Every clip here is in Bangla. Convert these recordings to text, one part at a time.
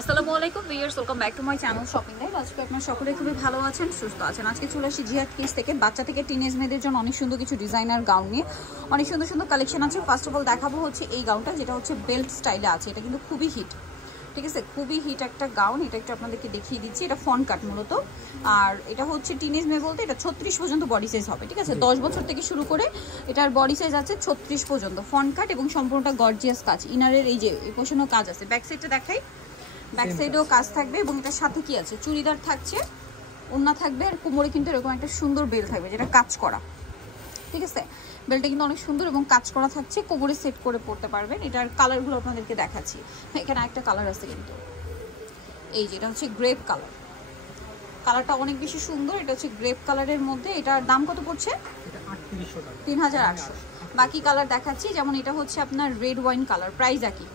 আসসালামু আলাইকুম viewers, welcome back to my channel shopping live. আজকে আপনারা সকলে খুবই ভালো আছেন, সুস্থ আছেন। আজকে চলে আসি জিহাদ কিডস থেকে বাচ্চা থেকে টিনেজ মেয়েদের জন্য অনেক সুন্দর কিছু ডিজাইনার গাউন নিয়ে অনেক সুন্দর সুন্দর কালেকশন আছে। ফার্স্ট অফ অল দেখাবো হচ্ছে এই গাউনটা, যেটা হচ্ছে বেল্ট স্টাইলে আছে। এটা কিন্তু খুবই হিট, ঠিক আছে, খুবই হিট একটা গাউন। এটা একটু আপনাদেরকে দেখিয়ে দিচ্ছি। এটা ফন কাট মূলত, আর এটা হচ্ছে টিনেজ মেয়ে বলতে এটা 36 পর্যন্ত বডি সাইজ হবে, ঠিক আছে। 10 বছর থেকে শুরু করে এটার বডি সাইজ আছে 36 পর্যন্ত। ফন কাট এবং সম্পূর্ণটা গর্জিয়াস কাজ। ইনারের এই যে এই পোর্শনও কাজ আছে। ব্যাক সাইডটা দেখাই, ব্যাক সাইডেও কাজ থাকবে এবং এটার সাথে কি আছে, চুড়িদার থাকছে, ওড়না থাকবে, আর কোমরে কিন্তু এরকম একটা সুন্দর বেল থাকবে যেটা কাজ করা, ঠিক আছে। বেলটা কিন্তু অনেক সুন্দর এবং কাজ করা থাকছে, কোমরে সেট করে পড়তে পারবেন। এটার কালারগুলো আপনাদেরকে দেখাচ্ছি। এখানে একটা কালার আছে কিন্তু, এই যে এটা হচ্ছে গ্রেপ কালার। কালারটা অনেক বেশি সুন্দর। এটা হচ্ছে গ্রেপ কালারের মধ্যে। এটার দাম কত পড়ছে? 3800। বাকি কালার দেখাচ্ছি, যেমন এটা হচ্ছে আপনার রেড ওয়াইন কালার, প্রাইস একই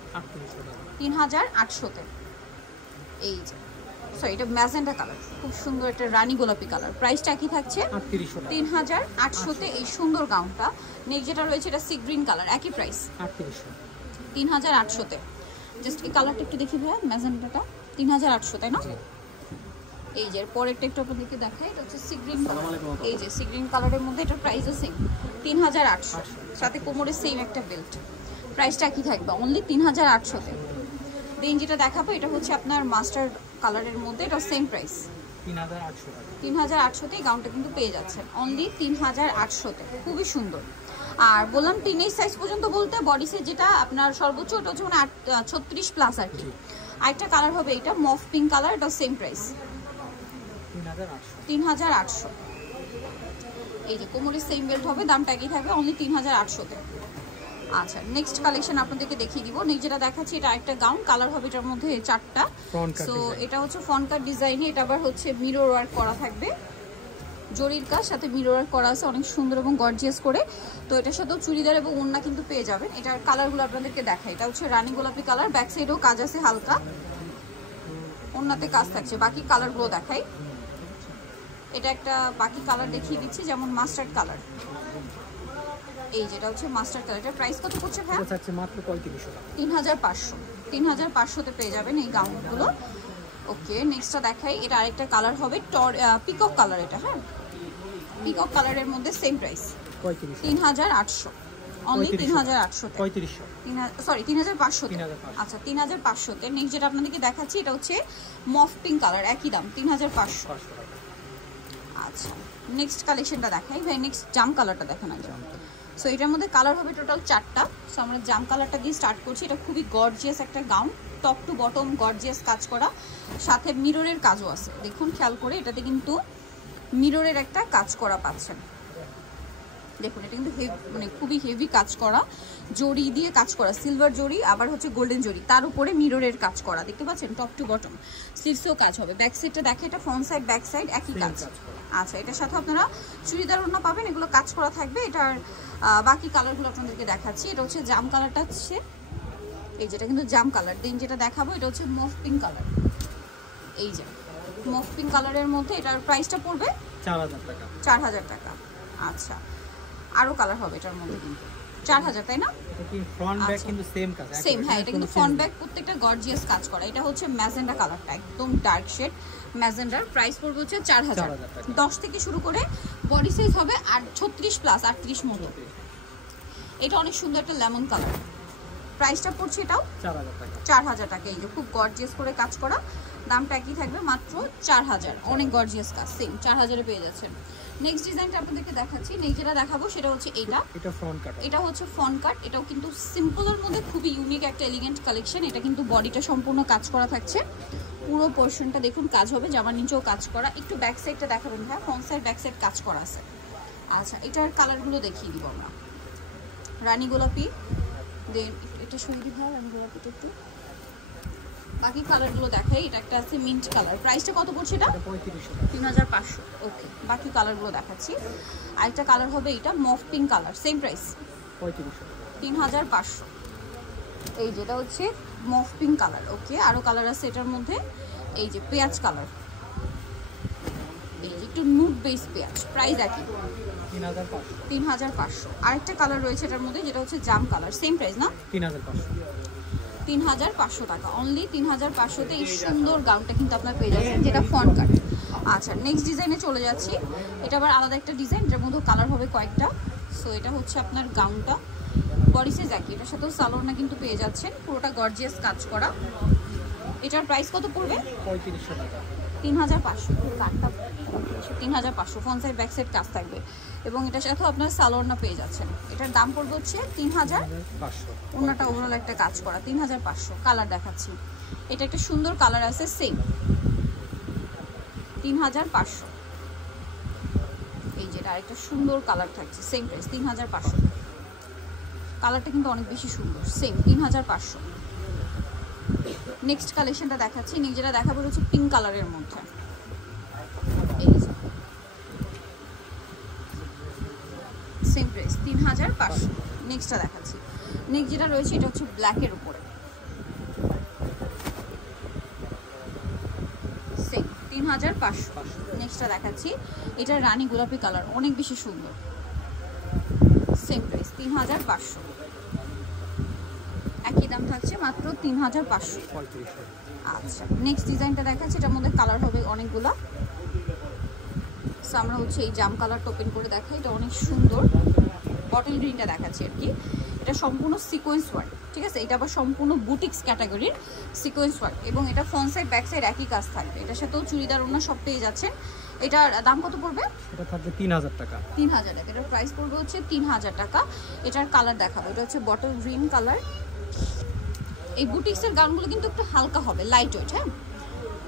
3800-তে। এই যে সরি, এটা ম্যাজেন্টা কালার, খুব সুন্দর একটা রানী গোলাপি কালার। প্রাইসটা কি থাকছে? 3800-তে এই সুন্দর গাউনটা। নেক্সট যেটা রয়েছে এটা সি গ্রিন কালার, একই প্রাইস 3800-তে। জাস্ট এই কালারটা একটু দেখি ভাইয়া, ম্যাজেন্টাটা 3800, তাই না? এই যে পরেরটা একটু আপনাদেরকে দেখাই। এটা হচ্ছে সি গ্রিন কালার। এই যে সি গ্রিন কালারের মধ্যে এটার প্রাইসও সেম 3800, সাথে কোমরে সেম একটা বেল্ট। প্রাইসটা কি থাকবে? অনলি 3800-তে। দেন যেটা দেখাবো এটা হচ্ছে আপনার মাস্টার্ড কালারের মধ্যে, এটা সেম প্রাইস 3800-তে। গাউনটা কিন্তু পেয়ে যাচ্ছেন অনলি 3800-তে। খুবই সুন্দর। আর বললাম টিনেজ সাইজ পর্যন্ত বলতে বডি সাইজ যেটা আপনার সর্বোচ্চ ওটা হচ্ছে মানে 36 প্লাস আর কি। আরেকটা কালার হবে এটা মফ পিঙ্ক কালার, এটা সেম প্রাইস 3800। এই যে কোমরে সেম বেল্ট হবে, দামটা একই থাকবে অনলি 3800-তে। আচ্ছা, নেক্সট কালেকশন আপনাদেরকে দেখিয়ে দিব। নেক্সট যেটা দেখাচ্ছি এটা একটা গাউন, কালার হবে এটার মধ্যে 4টা। সো এটা হচ্ছে ফন কাট ডিজাইনে। এটা আবার হচ্ছে মিরর ওয়ার্ক করা থাকবে, জরির কাজ, সাথে মিরর ওয়ার্ক করা আছে অনেক সুন্দর এবং গর্জিয়াস করে। তো এটার সাথেও চুড়িদার এবং ওড়না কিন্তু পেয়ে যাবেন। এটার কালারগুলো আপনাদেরকে দেখাই। এটা হচ্ছে রানী গোলাপি কালার, ব্যাক সাইডেও কাজ আছে হালকা, ওড়নাতে কাজ থাকছে। বাকি কালারগুলো দেখাই। এটা একটা বাকি কালার দেখিয়ে দিচ্ছি, যেমন মাস্টার্ড কালার। এই যেটা হচ্ছে মাস্টার্ড কালার। এটার প্রাইস কত পড়ছে ভাই? এটা হচ্ছে মাত্র 3500। 3500-তে পেয়ে যাবেন এই গাউনগুলো। ওকে, নেক্সটটা দেখাই। এটা আরেকটা কালার হবে পিকক কালার। এটা হ্যাঁ, পিকক কালারের মধ্যে সেম প্রাইস 3800, অনলি 3800-তে। সরি 3500-তে। আচ্ছা 3500-তে। নেক্সট যেটা আপনাদেরকে দেখাচ্ছি এটা হচ্ছে মফ পিঙ্ক কালার, একই দাম 3500। আচ্ছা, নেক্সট কালেকশনটা দেখাই ভাই। নেক্সট জাম কালারটা দেখেন আগে। সো এটার মধ্যে কালার হবে টোটাল 4টা। সো আমরা জাম কালারটা দিয়ে স্টার্ট করছি। এটা খুবই গর্জিয়াস একটা gown, top to bottom gorgeous কাজ করা, সাথে মিররের কাজও আছে। দেখুন খেয়াল করে, এটাতে কিন্তু মিররের একটা কাজ করা পাচ্ছেন। দেখুন এটা কিন্তু মানে খুবই হেভি কাজ করা, জড়ি দিয়ে কাজ করা, সিলভার জড়ি আবার হচ্ছে গোল্ডেন জড়ি, তার উপরে মিররের কাজ করা, দেখতে পাচ্ছেন টপ টু বটম। স্লিভসেও কাজ হবে। ব্যাক সাইডটা দেখে, এটা ফ্রন্ট সাইড ব্যাক সাইড একই কাজ। আচ্ছা, এটার সাথে আপনারা চুড়িদার ওড়না পাবেন, এগুলো কাজ করা থাকবে। এটার বাকি কালারগুলো আপনাদেরকে দেখাচ্ছি। এটা হচ্ছে জাম কালারটা, হচ্ছে এই যেটা কিন্তু জাম কালার। দেন যেটা দেখাবো এটা হচ্ছে মফ পিঙ্ক কালার। এই যে মফ পিঙ্ক কালারের মধ্যে এটার প্রাইসটা পড়বে 4000 টাকা। আচ্ছা, আরো কালার হবে এটার মধ্যে, কিন্তু 4000, তাই না? এটা কি ফ্রন্ট ব্যাক কিন্তু সেম কাজ, সেম। হ্যাঁ, এটা কিন্তু ফ্রন্ট ব্যাক প্রত্যেকটা গর্জিয়াস কাজ করা। এটা হচ্ছে ম্যাজেন্ডা কালারটা, একদম ডার্ক শেড ম্যাজেন্ডার। প্রাইস পড়বে হচ্ছে 4000। 10 থেকে শুরু করে বডি সাইজ হবে 36 প্লাস 38 মতো। এটা অনেক সুন্দর একটা লেমন কালার। প্রাইসটা পড়ছে এটাও 4000 টাকা। এই যে খুব গর্জিয়াস করে কাজ করা, দামটা একই থাকবে মাত্র 4000। অনেক গর্জিয়াস কাজ, সেম 4000-এ পেয়ে যাচ্ছেন। নেক্সট ডিজাইনটা আপনাদেরকে দেখাচ্ছি। নেক্সট যেটা দেখাবো সেটা হচ্ছে এটা ফ্রন্ট কাট। এটা হচ্ছে ফ্রন্ট কাট। এটাও কিন্তু সিম্পলের মধ্যে খুবই ইউনিক একটা এলিগেন্ট কালেকশন। এটা কিন্তু বডিটা সম্পূর্ণ কাজ করা থাকছে, পুরো পোর্শনটা দেখুন কাজ হবে, জামার নিচেও কাজ করা। একটু ব্যাক সাইডটা দেখাবেন ভাই, ফ্রন্ট সাইড ব্যাক সাইড কাজ করা আছে। আচ্ছা, এটার কালারগুলো দেখিয়ে দিব আমরা। রানী গোলাপি, দেন এটা সঙ্গী ভাই, রানী গোলাপিটা একটু। বাকি কালারগুলো দেখাই। এটা একটা আছে মিন্ট কালার। প্রাইসটা কত পড়ছে? এটা 3500। ওকে, বাকি কালারগুলো দেখাচ্ছি। আরেকটা কালার হবে এটা মফ পিঙ্ক কালার, সেম প্রাইস 3500। এই যেটা হচ্ছে মফ পিঙ্ক কালার। ওকে, আরো কালার আছে এটার মধ্যে। এই যে পেঁয়াজ কালার, এই যে একটু নুড বেস পেঁয়াজ। প্রাইস একই 3500। আরেকটা কালার রয়েছে এটার মধ্যে, যেটা হচ্ছে জাম কালার, সেম প্রাইস না? 3,500 টাকা, অনলি 3,500-তে এই সুন্দর গাউনটা কিন্তু আপনারা পেয়ে যাচ্ছেন, যেটা ফন কাট। আচ্ছা, নেক্সট ডিজাইনে চলে যাচ্ছি। এটা আবার আলাদা একটা ডিজাইন, এটার মধ্যে কালার হবে কয়েকটা। সো এটা হচ্ছে আপনার গাউনটা, বডি সাইজ একই, এটার সাথেও সালোয়ারটা কিন্তু পেয়ে যাচ্ছেন, পুরোটা গর্জিয়াস কাজ করা। এটার প্রাইস কত পড়বে? 3500 টাকা। 3,500, 3,500 ফ্রন্ট সাইড ব্যাক সাইড কাজ থাকবে, এবং এটার সাথেও আপনার সালোয়ারটা পেয়ে যাচ্ছেন। এটার দাম পড়বে হচ্ছে 3,500। অন্যটা ওভারঅল একটা কাজ করা, 3,500। কালার দেখাচ্ছি, এটা একটা সুন্দর কালার আছে, সেম 3,500। এই যে এটা আরেকটা সুন্দর কালার থাকছে, সেম প্রাইস 3,500। কালারটা কিন্তু অনেক বেশি সুন্দর, সেম 3,500। নেক্সট কালেকশনটা দেখাচ্ছি, যেটা দেখাবো হচ্ছে পিঙ্ক কালারের মধ্যে। এই যে সেম প্রাইস 3,500। নেক্সটটা দেখাচ্ছি, নেক্সট যেটা রয়েছে এটা হচ্ছে ব্ল্যাকের উপরে, সেম 3,500। নেক্সটটা দেখাচ্ছি, এটা রানী গোলাপি কালার, অনেক বেশি সুন্দর, সেম প্রাইস 3,500। একই দাম থাকছে, মাত্র 3,500। আচ্ছা, নেক্সট ডিজাইনটা দেখাচ্ছি, এটার মধ্যে কালার হবে অনেকগুলা। সো আমরা হচ্ছে এই জাম কালারটা ওপেন করে দেখাই, এটা অনেক সুন্দর। বটল গ্রিনটা দেখাচ্ছি আর কি, এটা সম্পূর্ণ সিকোয়েন্স ওয়ার্ক, ঠিক আছে? এটা আবার সম্পূর্ণ বুটিক্স ক্যাটাগরির সিকোয়েন্স ওয়ার্ক, এবং এটা ফ্রন্ট সাইড ব্যাক সাইড একই কাজ থাকবে। এটার সাথেও চুড়িদার ওড়না সব পেয়ে যাচ্ছেন। এটার দাম কত পড়বে? এটা থাকবে 3000 টাকা। 3,000 টাকা। এটার প্রাইস পড়বে হচ্ছে 3,000 টাকা। এটার কালার দেখাবো, এটা হচ্ছে বটল গ্রিন কালার। এই বুটিক্সের গাউনগুলো কিন্তু একটু হালকা হবে, লাইট ওয়েট, হ্যাঁ,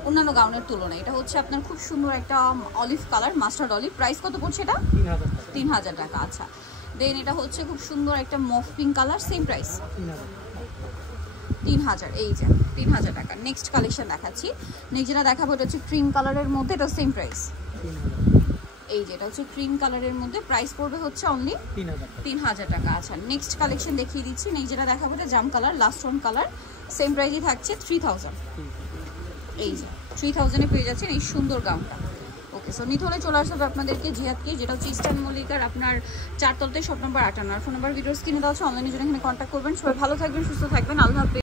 অন্যান্য গাউনের তুলনায়। এটা হচ্ছে আপনার খুব সুন্দর একটা olive colour, mustard olive. Price কত পড়ছে এটা? 3,000 টাকা। আচ্ছা, দেন এটা হচ্ছে খুব সুন্দর একটা মফ পিঙ্ক কালার, সেম প্রাইস 3,000। এই যে 3,000 টাকা। নেক্সট কালেকশন দেখাচ্ছি, নেক্সট যেটা দেখাবো এটা হচ্ছে ক্রিম কালারের মধ্যে, এটা সেম প্রাইস। এই যে এটা হচ্ছে ক্রিম কালারের মধ্যে, প্রাইস পড়বে হচ্ছে অনলি 3,000 টাকা। আচ্ছা, নেক্সট কালেকশন দেখিয়ে দিচ্ছি, নেক্সট যেটা দেখাবো এটা জাম colour, last one colour, same প্রাইসই থাকছে 3,000। এই যে 3000-এ পেয়ে যাচ্ছেন এই সুন্দর গাউনটা। ওকে, সো নিতে হলে চলে আসবে আপনাদেরকে জিহাদকে, যেটা হচ্ছে ইস্টার্ন মল্লিকার আপনার 4 তলাতে, শপ নম্বর 58। আর ফোন নাম্বার ভিডিওস কিনে দেওয়া হচ্ছে, অনলাইনে জন্য এখানে কন্ট্যাক্ট করবেন। সবাই ভালো থাকবেন, সুস্থ থাকবেন, আল্লাহ হাফেজ।